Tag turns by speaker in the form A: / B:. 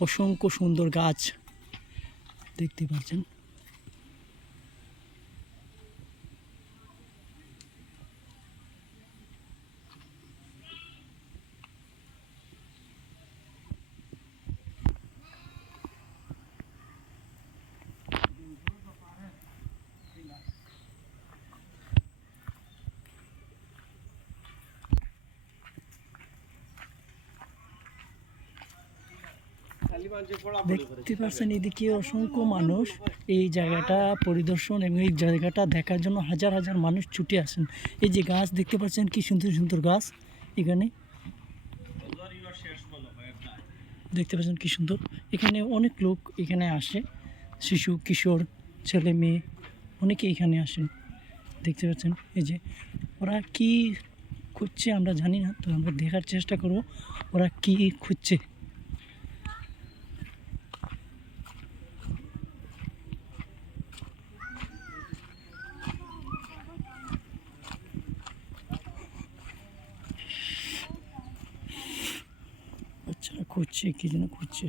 A: অসংখ্য সুন্দর গাছ দেখতে পাচ্ছেন। দেখতে পাচ্ছেন এদিকে অসংখ্য মানুষ এই জায়গাটা পরিদর্শন এবং এই জায়গাটা দেখার জন্য হাজার হাজার মানুষ ছুটে আসেন। এই যে গাছ দেখতে পাচ্ছেন, কি সুন্দর সুন্দর গাছ এখানে। দেখতে পাচ্ছেন কি সুন্দর। এখানে অনেক লোক এখানে আসে, শিশু, কিশোর, ছেলে, মেয়ে, অনেকে এখানে আসেন। দেখতে পাচ্ছেন এই যে ওরা কি খুঁজছে আমরা জানি না, তো আমরা দেখার চেষ্টা করব ওরা কি খুঁজছে। বাচ্চারা খুঁজছে কি যেন খুঁজছে